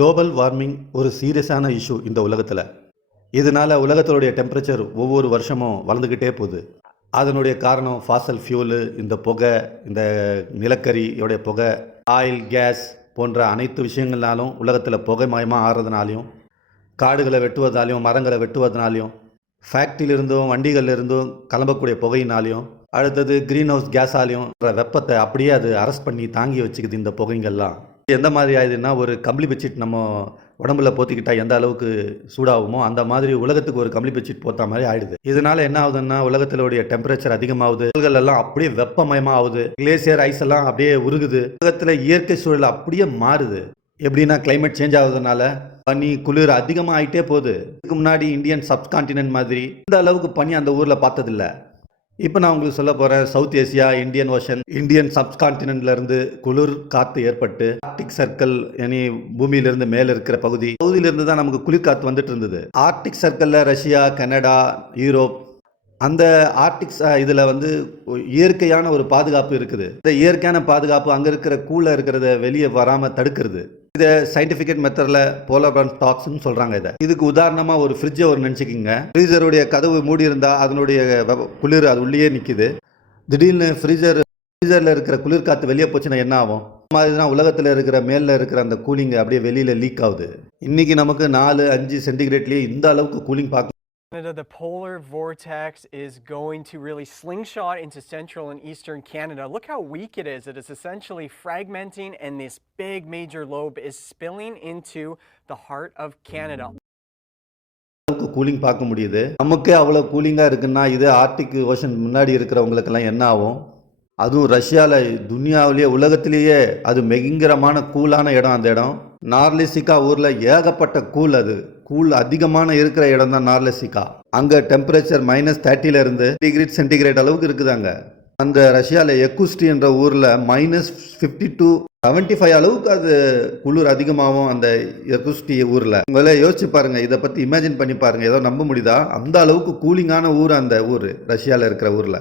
Global warming ஒரு சீரியஸான issue இந்த உலகத்தில். இதனால் உலகத்தினுடைய டெம்பரேச்சர் ஒவ்வொரு வருஷமும் வளர்ந்துக்கிட்டே போகுது. அதனுடைய காரணம் ஃபாசல் ஃபியூலு இந்த புகை இந்த நிலக்கரியோடைய புகை ஆயில் கேஸ் போன்ற அனைத்து விஷயங்கள்னாலும் உலகத்தில் புகை மயமாக ஆறுறதுனாலையும் காடுகளை வெட்டுவதாலையும் மரங்களை வெட்டுவதனாலையும் ஃபேக்ட்ரியிலிருந்தும் வண்டிகள்லேருந்தும் கிளம்பக்கூடிய புகையினாலையும் அடுத்தது க்ரீன் ஹவுஸ் கேஸாலையும் வெப்பத்தை அப்படியே அது அரெஸ்ட் பண்ணி தாங்கி வச்சுக்குது இந்த புகைங்கள்லாம். எந்த மாதிரி ஆயுதுன்னா ஒரு கம்பளி பெட்ஷீட் நம்ம உடம்புல போத்திக்கிட்டா எந்த அளவுக்கு சூடாகுமோ அந்த மாதிரி உலகத்துக்கு ஒரு கம்பளி பெட்ஷீட் போத்த மாதிரி ஆயிடுது. இதனால என்ன ஆகுதுன்னா உலகத்திலுடைய டெம்பரேச்சர் அதிகமாகுது. கடல்கள் எல்லாம் அப்படியே வெப்பமயமா ஆகுது கிளேசியர் ஐஸ் எல்லாம் அப்படியே உருகுது. உலகத்துல இயற்கை சூழல் அப்படியே மாறுது. எப்படின்னா கிளைமேட் சேஞ்ச் ஆகுறதுனால பனி குளிர் அதிகமாக ஆயிட்டே போகுது. இதுக்கு முன்னாடி இந்தியன் சப்கான்டினென்ட் மாதிரி இந்த அளவுக்கு பனி அந்த ஊரில் பார்த்ததில்ல. இப்போ நான் உங்களுக்கு சொல்ல போகிறேன் South Asia Indian Ocean Indian சப்கான்டினென்ட்லேருந்து குளிர் காற்று ஏற்பட்டு ஆர்டிக் சர்க்கிள் இனி பூமியிலிருந்து மேலே இருக்கிற பகுதி பகுதியிலிருந்து தான் நமக்கு குளிர் காற்று வந்துட்டு இருந்தது. ஆர்டிக் சர்க்கிளில் ரஷ்யா கனடா யூரோப் அந்த ஆர்டிக்ஸ் இதில் வந்து இயற்கையான ஒரு பாதுகாப்பு இருக்குது. இந்த இயற்கையான பாதுகாப்பு அங்கே இருக்கிற கூலில் இருக்கிறத வெளியே வராமல் தடுக்கிறது. இதை சயின்டிஃபிகேட் மெத்தடில் போலபான் டாக்ஸ்னு சொல்கிறாங்க இதை. இதுக்கு உதாரணமாக ஒரு ஃப்ரிட்ஜை ஒரு நினச்சிக்கிங்க. ஃப்ரீசருடைய கதவு மூடி இருந்தால் அதனுடைய குளிர் அது உள்ளேயே நிற்கிது திடீர்னு ஃப்ரீசர் ஃப்ரீசரில் இருக்கிற குளிர் காற்று வெளியே போச்சுன்னா என்ன ஆகும்? இந்த மாதிரி தான் உலகத்தில் இருக்கிற மேலே இருக்கிற அந்த கூலிங் அப்படியே வெளியில் லீக் ஆகுது. இன்னைக்கு நமக்கு நாலு அஞ்சு சென்டிகிரேட்லேயே இந்த அளவுக்கு கூலிங் பார்க்க Canada, the polar vortex is going to really slingshot into central and eastern Canada. Look how weak it is. It is essentially fragmenting, and this big major lobe is spilling into the heart of Canada. அளவுக்கு cooling பார்க்க முடியுது நமக்கே அவ்வளோ கூலிங்காக இருக்குன்னா இது Arctic ocean முன்னாடி இருக்கிறவங்களுக்கெல்லாம் என்ன ஆகும் அதுவும் ரஷ்யாவில் துனியாவிலேயே உலகத்திலேயே அது மிகங்கரமான கூலான இடம் அந்த இடம் நார்லிசிகா ஊரில் ஏகப்பட்ட கூல் அது கூல் அதிகமான இருக்கிற இடம் தான் நார்லசிகா. அங்கே டெம்பரேச்சர் மைனஸ் தேர்ட்டிலேருந்து டிகிரி சென்டிகிரேட் அளவுக்கு இருக்குது அங்கே. அந்த ரஷ்யாவில் எக்குஸ்டி என்ற ஊரில் minus fifty two seventy five அளவுக்கு அது குளிர் அதிகமாகும் அந்த எக்குஸ்டி ஊரில். உங்களே யோசிச்சு பாருங்கள் இதை பற்றி இமேஜின் பண்ணி பாருங்கள் ஏதோ நம்ப முடியுதா? அந்த அளவுக்கு கூலிங்கான ஊர் அந்த ஊர் ரஷ்யாவில் இருக்கிற ஊரில்.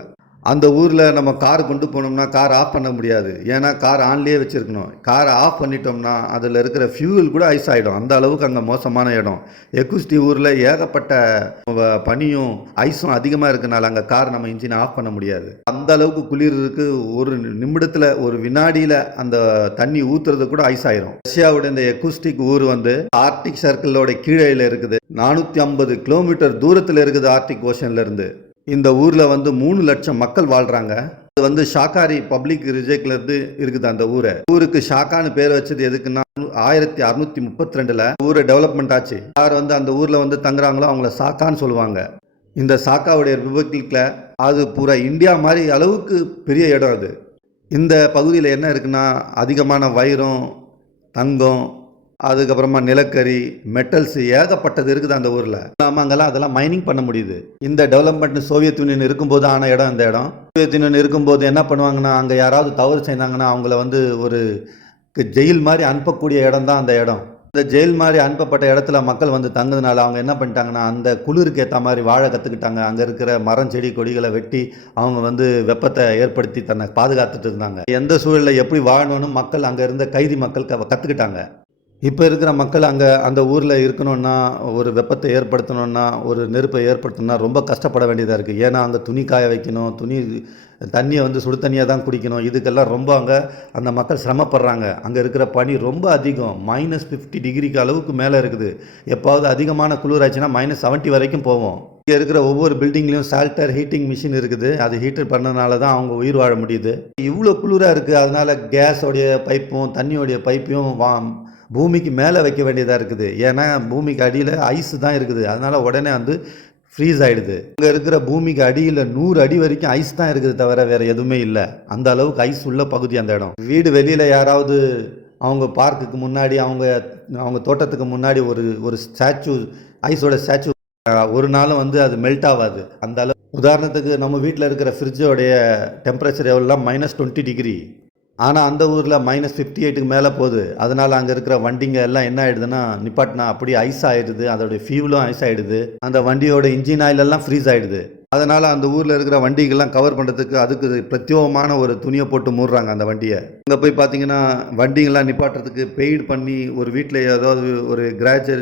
அந்த ஊரில் நம்ம கார் கொண்டு போனோம்னா கார் ஆஃப் பண்ண முடியாது. ஏன்னா கார் ஆன்லேயே வச்சுருக்கணும். காரை ஆஃப் பண்ணிட்டோம்னா அதில் இருக்கிற ஃபியூவல் கூட ஐஸ் ஆகிடும் அந்த அளவுக்கு அங்கே மோசமான இடம். எக்குஸ்டி ஊரில் ஏகப்பட்ட பனியும் ஐஸும் அதிகமாக இருக்கனால அங்கே கார் நம்ம இன்ஜினை ஆஃப் பண்ண முடியாது. அந்த அளவுக்கு குளிர் இருக்கு. ஒரு நிமிடத்தில் ஒரு வினாடியில் அந்த தண்ணி ஊற்றுறது கூட ஐஸ் ஆயிரும். ரஷ்யாவோட இந்த எக்குஸ்டிக் ஊர் வந்து ஆர்டிக் சர்க்கிளோட கீழே இருக்குது. நானூற்றி ஐம்பது கிலோமீட்டர் தூரத்தில் இருக்குது ஆர்டிக் ஓஷன்லேருந்து இந்த ஊரில் வந்து மூணு லட்சம் மக்கள் வாழ்கிறாங்க அது வந்து ஷாக்காரி பப்ளிக் ரிஜெக்ட்ல இருந்து இருக்குது அந்த ஊரை? ஊருக்கு ஷாக்கான்னு பேர் வச்சது எதுக்குன்னா ஆயிரத்தி அறுநூத்தி முப்பத்தி ரெண்டுல ஊரை டெவலப்மெண்ட் ஆச்சு. யார் வந்து அந்த ஊர்ல வந்து தங்குறாங்களோ அவங்கள சாக்கான்னு சொல்லுவாங்க. இந்த சாக்காவுடைய ரிபப்ளிக்ல அது பூரா இந்தியா மாதிரி அளவுக்கு பெரிய இடம் அது. இந்த பகுதியில் என்ன இருக்குன்னா அதிகமான வைரம் தங்கம் அதுக்கப்புறமா நிலக்கரி மெட்டல்ஸ் ஏகப்பட்டது இருக்குது அந்த ஊரில். நம்ம அங்கெல்லாம் அதெல்லாம் மைனிங் பண்ண முடியுது. இந்த டெவலப்மெண்ட் சோவியத் யூனியன் இருக்கும்போது ஆன இடம் இந்த இடம். சோவியத் யூனியன் இருக்கும்போது என்ன பண்ணுவாங்கன்னா அங்கே யாராவது தவறு செய்தாங்கன்னா அவங்கள வந்து ஒரு ஜெயில் மாதிரி அனுப்பக்கூடிய இடம் தான் அந்த இடம். இந்த ஜெயில் மாதிரி அனுப்பப்பட்ட இடத்துல மக்கள் வந்து தங்குறதுனால அவங்க என்ன பண்ணிட்டாங்கன்னா அந்த குளிருக்கு ஏற்ற மாதிரி வாழ கற்றுக்கிட்டாங்க அங்கே இருக்கிற மரம் செடி கொடிகளை வெட்டி அவங்க வந்து வெப்பத்தை ஏற்படுத்தி தன்னை பாதுகாத்துட்டு இருந்தாங்க. எந்த சூழலில் எப்படி வாழணும்னு மக்கள் அங்கே இருந்த கைதி மக்கள் க கற்றுக்கிட்டாங்க இப்போ இருக்கிற மக்கள் அங்கே அந்த ஊரில் இருக்கணும்னா ஒரு வெப்பத்தை ஏற்படுத்தணும்னா ஒரு நெருப்பை ஏற்படுத்தணும்னா ரொம்ப கஷ்டப்பட வேண்டியதாக இருக்குது ஏன்னா அங்கே துணி காய வைக்கணும் துணி தண்ணியை வந்து சுடு தண்ணியாக தான் குடிக்கணும். இதுக்கெல்லாம் ரொம்ப அங்கே அந்த மக்கள் சிரமப்படுறாங்க. அங்கே இருக்கிற பனி ரொம்ப அதிகம். மைனஸ் ஃபிஃப்டி டிகிரிக்கு அளவுக்கு மேலே இருக்குது. எப்போவது அதிகமான குளிர் ஆச்சுன்னா மைனஸ் செவன்ட்டி வரைக்கும் போவோம். இங்கே இருக்கிற ஒவ்வொரு பில்டிங்லேயும் சால்டர் ஹீட்டிங் மிஷின் இருக்குது. அது ஹீட்டர் பண்ணனால தான் அவங்க உயிர் வாழ முடியுது. இவ்வளோ குளிராக இருக்குது அதனால கேஸோடைய பைப்பும் தண்ணியோடைய பைப்பையும் வா பூமிக்கு மேலே வைக்க வேண்டியதாக இருக்குது. ஏன்னா பூமிக்கு அடியில் ஐஸ் தான் இருக்குது. அதனால் உடனே வந்து ஃப்ரீஸ் ஆகிடுது அங்கே இருக்கிற பூமிக்கு அடியில் நூறு அடி வரைக்கும் ஐஸ் தான் இருக்குது தவிர வேறு எதுவுமே இல்லை. அந்த அளவுக்கு ஐஸ் உள்ள பகுதி அந்த இடம். வீடு வெளியில் யாராவது அவங்க பார்க்குக்கு முன்னாடி அவங்க அவங்க தோட்டத்துக்கு முன்னாடி ஒரு ஒரு ஸ்டாச்சு ஐஸோட ஸ்டாச்சு ஒரு நாளும் வந்து அது மெல்ட் ஆகாது. அந்த அளவு உதாரணத்துக்கு நம்ம வீட்டில் இருக்கிற ஃப்ரிட்ஜோடைய டெம்பரேச்சர் எவ்வளோலாம் மைனஸ் டுவெண்ட்டி டிகிரி ஆனால் அந்த ஊரில் மைனஸ் ஃபிஃப்டி எயிட்டுக்கு மேலே போகுது. அதனால் அங்கே இருக்கிற வண்டிங்க எல்லாம் என்ன ஆகிடுதுன்னா நிப்பாட்டினா அப்படியே ஐஸ் ஆகிடுது அதோடைய ஃபியூலும் ஐஸ் ஆகிடுது அந்த வண்டியோட இன்ஜின் ஆயிலெல்லாம் ஃப்ரீஸ் ஆகிடுது அதனால் அந்த ஊரில் இருக்கிற வண்டிகள்லாம் கவர் பண்ணுறதுக்கு அதுக்கு பிரத்யேகமான ஒரு துணியை போட்டு மூடுறாங்க அந்த வண்டியை. அங்கே போய் பார்த்தீங்கன்னா வண்டிங்கெல்லாம் நிப்பாட்டுறதுக்கு பெய்டு பண்ணி ஒரு வீட்டில் ஏதாவது ஒரு கிராஜர்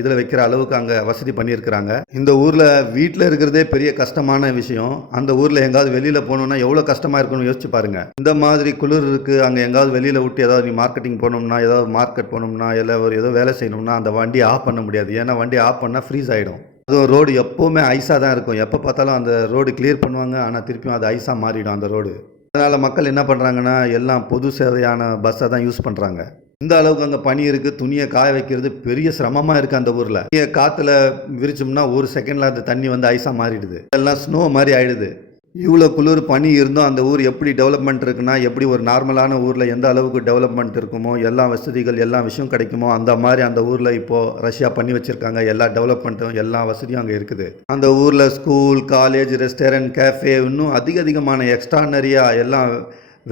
இதில் வைக்கிற அளவுக்கு அங்கே வசதி பண்ணியிருக்கிறாங்க. இந்த ஊரில் வீட்டில் இருக்கிறதே பெரிய கஷ்டமான விஷயம். அந்த ஊரில் எங்காவது வெளியில் போகணுன்னா எவ்வளோ கஷ்டமாக இருக்குன்னு யோசிச்சு பாருங்க. இந்த மாதிரி குளிர் இருக்குது அங்கே எங்காவது வெளியில் விட்டு ஏதாவது நீ மார்க்கெட்டிங் போகணும்னா ஏதாவது மார்க்கெட் போகணும்னா இல்லை ஒரு ஏதோ வேலை செய்யணும்னா அந்த வண்டியை ஆஃப் பண்ண முடியாது. ஏன்னா வண்டி ஆஃப் பண்ணால் ஃப்ரீஸ் ஆகிடும் அதுவும் ரோடு எப்போவுமே ஐஸாக தான் இருக்கும். எப்போ பார்த்தாலும் அந்த ரோடு கிளியர் பண்ணுவாங்க. ஆனால் திருப்பியும் அது ஐஸாக மாறிடும் அந்த ரோடு அதனால் மக்கள் என்ன பண்ணுறாங்கன்னா எல்லாம் பொது சேவையான பஸ்ஸை தான் யூஸ் பண்ணுறாங்க இந்த அளவுக்கு அங்கே பனி இருக்குது துணியை காய வைக்கிறது பெரிய சிரமமாக இருக்குது அந்த ஊரில். துணியை காற்றுல விரிச்சோம்னா ஒரு செகண்டில் அந்த தண்ணி வந்து ஐஸாக மாறிடுது. எல்லாம் ஸ்னோ மாதிரி ஆயிடுது. இவ்வளோ குளிர் பனி இருந்தும் அந்த ஊர் எப்படி டெவலப்மெண்ட் இருக்குன்னா எப்படி ஒரு நார்மலான ஊரில் எந்த அளவுக்கு டெவலப்மெண்ட் இருக்குமோ எல்லா வசதிகள் எல்லா விஷயம் கிடைக்குமோ அந்த மாதிரி அந்த ஊரில் இப்போது ரஷ்யா பண்ணி வச்சுருக்காங்க. எல்லா டெவலப்மெண்ட்டும் எல்லா வசதியும் அங்கே இருக்குது. அந்த ஊரில் ஸ்கூல் காலேஜ் ரெஸ்டாரண்ட் கேஃபே இன்னும் அதிக அதிகமான எக்ஸ்ட்ரானரியாக எல்லாம்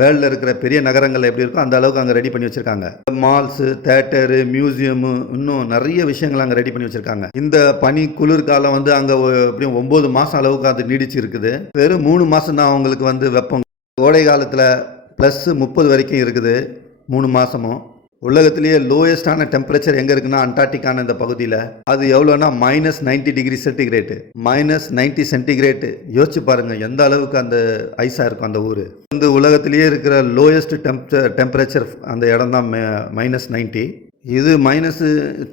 வேர்ல்டில் இருக்கிற பெரிய நகரங்கள் எப்படி இருக்கோ அந்த அளவுக்கு அங்கே ரெடி பண்ணி வச்சுருக்காங்க. மால்ஸு தேட்டரு மியூசியமு இன்னும் நிறைய விஷயங்கள் அங்கே ரெடி பண்ணி வச்சுருக்காங்க. இந்த பனி குளிர்காலம் வந்து அங்கே எப்படியும் ஒம்பது மாதம் அளவுக்கு அது நீடிச்சு இருக்குது வெறும் மூணு மாதம் தான் அவங்களுக்கு வந்து வெப்பம். கோடை காலத்தில் ப்ளஸ் முப்பது வரைக்கும் இருக்குது. மூணு மாதமும் உலகத்திலேயே லோயஸ்டான டெம்பரேச்சர் எங்கே இருக்குன்னா அண்டார்டிக்கான இந்த பகுதியில். அது எவ்வளோனா minus ninety degree centigrade minus ninety centigrade யோசிச்சு பாருங்கள் எந்த அளவுக்கு அந்த ஐஸாக இருக்கும் அந்த ஊர். வந்து உலகத்திலேயே இருக்கிற லோயஸ்ட் டெம்பரேச்சர் டெம்பரேச்சர் அந்த இடம் தான் மைனஸ் நைன்ட்டி இது minus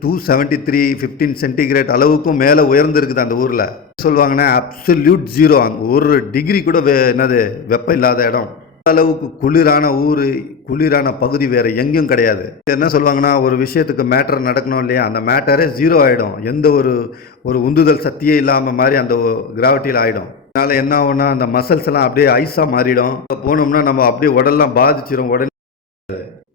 two seventy three fifteen centigrade அளவுக்கும் மேலே உயர்ந்துருக்குது அந்த ஊரில். சொல்லுவாங்கன்னா அப்சல்யூட் ஜீரோ அங்கே ஒரு டிகிரி கூட வே என்னது வெப்பம் இல்லாத இடம். அளவுக்கு குளிரான ஊர் குளிரான பகுதி வேறு எங்கேயும் கிடையாது. என்ன சொல்லுவாங்கன்னா ஒரு விஷயத்துக்கு மேட்டர் நடக்கணும் இல்லையா? அந்த மேட்டரே ஜீரோ ஆகிடும் எந்த ஒரு ஒரு உந்துதல் சக்தியே இல்லாமல் மாதிரி அந்த கிராவிட்டியில் ஆகிடும் அதனால் என்ன ஆகும்னா அந்த மசில்ஸ் எல்லாம் அப்படியே ஐஸாக மாறிடும். போனோம்னா நம்ம அப்படியே உடல்லாம் பாதிச்சிடும் உடனே.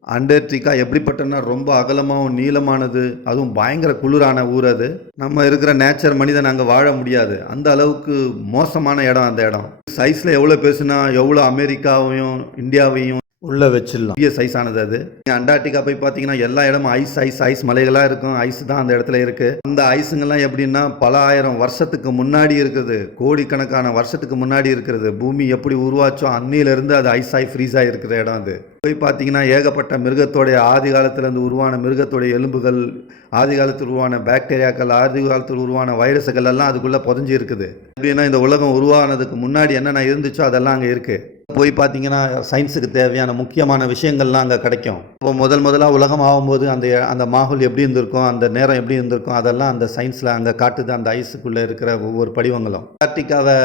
அண்டர்டிகா எப்படிப்பட்டனா ரொம்ப அகலமாகவும் நீளமானது அதுவும் பயங்கர குளிரான ஊர் அது. நம்ம இருக்கிற நேச்சர் மனிதன் அங்கே வாழ முடியாது. அந்த அளவுக்கு மோசமான இடம் அந்த இடம். சைஸில் எவ்வளோ பேசுனா எவ்வளோ அமெரிக்காவையும் இந்தியாவையும் உள்ளே வச்சிடலாம். பெரிய சைஸ் ஆனது அது. நீங்கள் அண்டார்டிகா போய் பார்த்தீங்கன்னா எல்லா இடமும் ஐஸ் ஐஸ் ஐஸ் மலைகளாக இருக்கும். ஐஸ் தான் அந்த இடத்துல இருக்குது அந்த ஐஸுங்கெல்லாம் எப்படின்னா பல ஆயிரம் வருஷத்துக்கு முன்னாடி இருக்குது. கோடிக்கணக்கான வருஷத்துக்கு முன்னாடி இருக்கிறது பூமி எப்படி உருவாச்சோ அன்னியிலிருந்து அது ஐஸ் ஆகி ஃப்ரீஸ் ஆகி இருக்கிற இடம் அது. போய் பார்த்தீங்கன்னா ஏகப்பட்ட மிருகத்தோடைய ஆதி காலத்திலேருந்து உருவான மிருகத்தோடைய எலும்புகள் ஆதி காலத்தில் உருவான பாக்டீரியாக்கள் ஆதி காலத்தில் உருவான வைரஸுகள் எல்லாம் அதுக்குள்ளே புதஞ்சி இருக்குது. எப்படின்னா இந்த உலகம் உருவானதுக்கு முன்னாடி என்னென்ன இருந்துச்சோ அதெல்லாம் அங்கே இருக்குது போய் பார்த்தீங்கன்னா சயின்ஸுக்கு தேவையான முக்கியமான விஷயங்கள்லாம் அங்கே கிடைக்கும். இப்போ முதல் முதலாக உலகம் ஆகும்போது அந்த அந்த மாகுல் எப்படி இருந்திருக்கும் அந்த நேரம் எப்படி இருந்திருக்கும் அதெல்லாம் அந்த சயின்ஸில் அங்கே காட்டுது அந்த ஐஸுக்குள்ளே இருக்கிற ஒவ்வொரு படிவங்களும். அண்டார்டிகாவை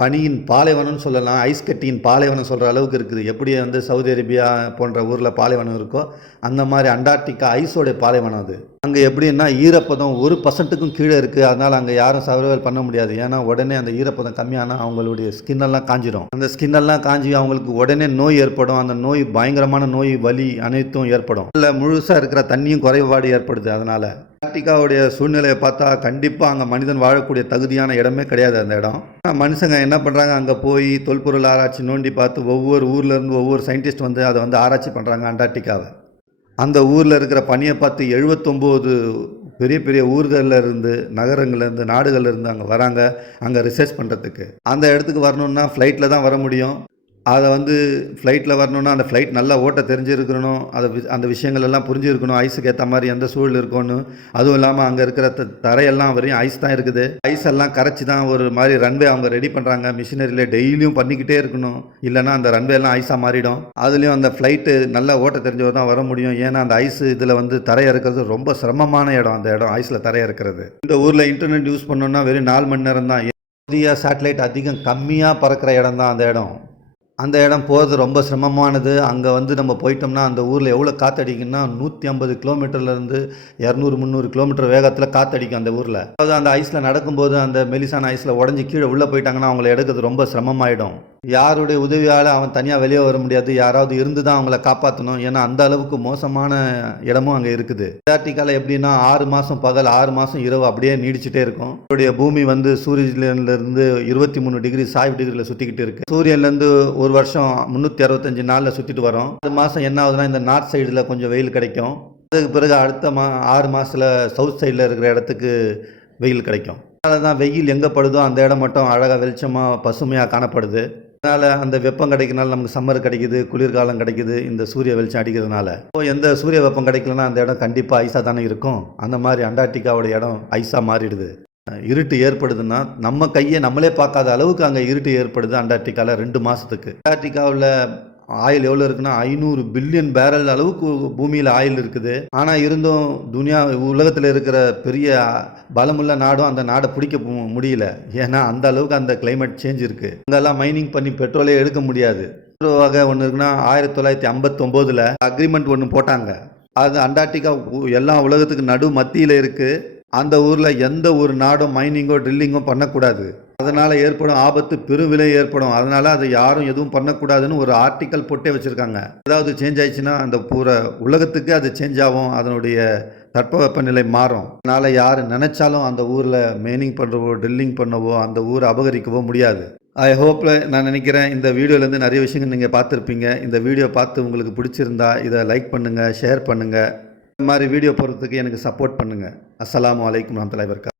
பனியின் பாலைவனம்னு சொல்லலாம் ஐஸ் கட்டியின் பாலைவனம் சொல்கிற அளவுக்கு இருக்குது. எப்படி வந்து சவுதி அரேபியா போன்ற ஊரில் பாலைவனம் இருக்கோ அந்த மாதிரி அண்டார்டிகா ஐஸோடைய பாலைவனம் அது. அங்கே எப்படின்னா ஈரப்பதம் ஒரு பர்சன்ட்டுக்கும் கீழே இருக்குது அதனால் அங்கே யாரும் சர்வைவல் பண்ண முடியாது. ஏன்னா உடனே அந்த ஈரப்பதம் கம்மியானால் அவங்களுடைய ஸ்கின்னெல்லாம் காஞ்சிடும் அந்த ஸ்கின்னெல்லாம் காஞ்சி அவங்களுக்கு உடனே நோய் ஏற்படும். அந்த நோய் பயங்கரமான நோய் வலி அனைத்தும் ஏற்படும். இல்லை முழுசாக இருக்கிற தண்ணியும் குறைபாடு ஏற்படுது. அதனால் ஆர்டிகாவுடைய சூழ்நிலையை பார்த்தா கண்டிப்பாக அங்கே மனிதன் வாழக்கூடிய தகுதியான இடமே கிடையாது அந்த இடம். மனுஷங்க என்ன பண்ணுறாங்க அங்கே போய் தொல்பொருள் ஆராய்ச்சி நோண்டி பார்த்து ஒவ்வொரு ஊர்லேருந்து ஒவ்வொரு சயின்டிஸ்ட் வந்து அதை வந்து ஆராய்ச்சி பண்ணுறாங்க அண்டார்டிகாவை. அந்த ஊரில் இருக்கிற பனியை பார்த்து எழுபத்தொம்போது பெரிய பெரிய ஊர்களில் இருந்து நகரங்கள்லேருந்து நாடுகள்லேருந்து அங்கே வராங்க. அங்கே ரிசர்ச் பண்ணுறதுக்கு அந்த இடத்துக்கு வரணுன்னா ஃப்ளைட்டில் தான் வர முடியும். அதை வந்து ஃப்ளைட்டில் வரணுன்னா அந்த ஃப்ளைட் நல்லா ஓட்ட தெரிஞ்சிருக்கணும். அதை வி- அந்த விஷயங்கள் எல்லாம் புரிஞ்சிருக்கணும். ஐஸுக்கு ஏற்ற மாதிரி எந்த சூழல் இருக்கணும் அதுவும் இல்லாமல் அங்கே இருக்கிற த தரையெல்லாம் வரையும் ஐஸ் தான் இருக்குது. ஐஸ் எல்லாம் கரைச்சி தான் ஒரு மாதிரி ரன்வே அவங்க ரெடி பண்ணுறாங்க மிஷினரியில் டெய்லியும் பண்ணிக்கிட்டே இருக்கணும். இல்லைனா அந்த ரன்வே எல்லாம் ஐஸாக மாறிடும். அதுலேயும் அந்த ஃப்ளைட்டு நல்லா ஓட்ட தெரிஞ்சவர் தான் வர முடியும். ஏன்னா அந்த ஐஸ் இதில் வந்து தரையிறக்கிறது இருக்கிறது ரொம்ப சிரமமான இடம். அந்த இடம் ஐஸில் தரைய இருக்கிறது இந்த ஊரில் இன்டர்நெட் யூஸ் பண்ணோன்னா வெறும் நாலு மணி நேரம் தான் இந்தியா சேட்டலைட் அதிகம் கம்மியாக பறக்கிற இடம் தான் அந்த இடம். அந்த இடம் போகிறது ரொம்ப சிரமமானது. அங்கே வந்து நம்ம போயிட்டோம்னா அந்த ஊரில் எவ்வளோ காற்றடிக்குன்னா நூற்றி ஐம்பது கிலோமீட்டர்லேருந்து இரநூறு முந்நூறு கிலோமீட்டர் வேகத்தில் காற்றடிக்கும் அந்த ஊரில். அதாவது அந்த ஐஸில் நடக்கும்போது அந்த மெலிசான ஐஸில் உடஞ்சி கீழே உள்ளே போயிட்டாங்கன்னா அவங்கள எடுக்கிறது ரொம்ப சிரமமாயிடும். யாருடைய உதவியால் அவன் தனியாக வெளியே வர முடியாது. யாராவது இருந்து தான் அவங்கள காப்பாற்றணும் ஏன்னா அந்த அளவுக்கு மோசமான இடமும் அங்கே இருக்குது. அண்டார்டிகாவில் எப்படின்னா ஆறு மாதம் பகல் ஆறு மாதம் இரவு அப்படியே நீடிச்சுட்டே இருக்கும். இவருடைய பூமி வந்து சூரியன்லேருந்து இருபத்தி மூணு டிகிரி சாய்வு டிகிரியில் சுற்றிக்கிட்டு இருக்கு. சூரியன்லேருந்து ஒரு வருஷம் முந்நூற்றி அறுபத்தஞ்சு நாளில் சுற்றிட்டு வரோம். ஆறு மாதம் என்ன ஆகுதுன்னா இந்த நார்த் சைடில் கொஞ்சம் வெயில் கிடைக்கும். அதுக்கு பிறகு அடுத்த மா ஆறு மாதத்தில் சவுத் சைடில் இருக்கிற இடத்துக்கு வெயில் கிடைக்கும். அதனால தான் வெயில் எங்கே படுதோ அந்த இடம் மட்டும் அழகாக வெளிச்சமாக பசுமையாக காணப்படுது. அதனால் அந்த வெப்பம் கிடைக்கிறனால நமக்கு சம்மர் கிடைக்குது குளிர்காலம் கிடைக்குது இந்த சூரிய வெளிச்சம் அடிக்கிறதுனால. இப்போ எந்த சூரிய வெப்பம் கிடைக்கலனா அந்த இடம் கண்டிப்பாக ஐஸாக தானே இருக்கும். அந்த மாதிரி அண்டார்டிகாவோட இடம் ஐஸாக மாறிடுது. இருட்டு ஏற்படுதுன்னா நம்ம கையை நம்மளே பார்க்காத அளவுக்கு அங்கே இருட்டு ஏற்படுது அண்டார்டிகாவில் ரெண்டு மாதத்துக்கு அண்டார்டிகாவில் ஆயில் எவ்வளோ இருக்குன்னா ஐநூறு பில்லியன் பேரல் அளவுக்கு பூமியில் ஆயில் இருக்குது. ஆனால் இருந்தும் துனியா உலகத்தில் இருக்கிற பெரிய பலமுள்ள நாடும் அந்த நாடை பிடிக்க முடியல. ஏன்னா அந்த அளவுக்கு அந்த கிளைமேட் சேஞ்ச் இருக்குது அங்கெல்லாம் மைனிங் பண்ணி பெட்ரோலே எடுக்க முடியாது. வகை ஒன்று இருக்குன்னா ஆயிரத்தி தொள்ளாயிரத்தி ஐம்பத்தொம்போதில் அக்ரிமெண்ட் ஒன்று போட்டாங்க. அது அண்டார்டிகா உ- எல்லா உலகத்துக்கு நடு மத்தியில் இருக்குது அந்த ஊரில் எந்த ஒரு நாடும் மைனிங்கோ ட்ரில்லிங்கோ பண்ணக்கூடாது. அதனால் ஏற்படும் ஆபத்து பெருவிலை ஏற்படும். அதனால் அதை யாரும் எதுவும் பண்ணக்கூடாதுன்னு ஒரு ஆர்டிக்கல் போட்டே வச்சுருக்காங்க. ஏதாவது சேஞ்ச் ஆயிடுச்சுன்னா அந்த பூரா உலகத்துக்கு அது சேஞ்ச் ஆகும். அதனுடைய தட்பவெப்பநிலை மாறும். அதனால் யார் நினச்சாலும் அந்த ஊரில் மெயினிங் பண்ணுறவோ ட்ரில்லிங் பண்ணவோ அந்த ஊரை அபகரிக்கவோ முடியாது. ஐ ஹோப்பில் நான் நினைக்கிறேன் இந்த வீடியோலேருந்து நிறைய விஷயங்கள் நீங்கள் பார்த்துருப்பீங்க. இந்த வீடியோ பார்த்து உங்களுக்கு பிடிச்சிருந்தா இதை லைக் பண்ணுங்கள் ஷேர் பண்ணுங்கள் இந்த மாதிரி வீடியோ போடுறதுக்கு எனக்கு சப்போர்ட் பண்ணுங்கள் அஸ்லாம் வலைக்கம் வரமத்துல்லாஹி தலைவர்க்கா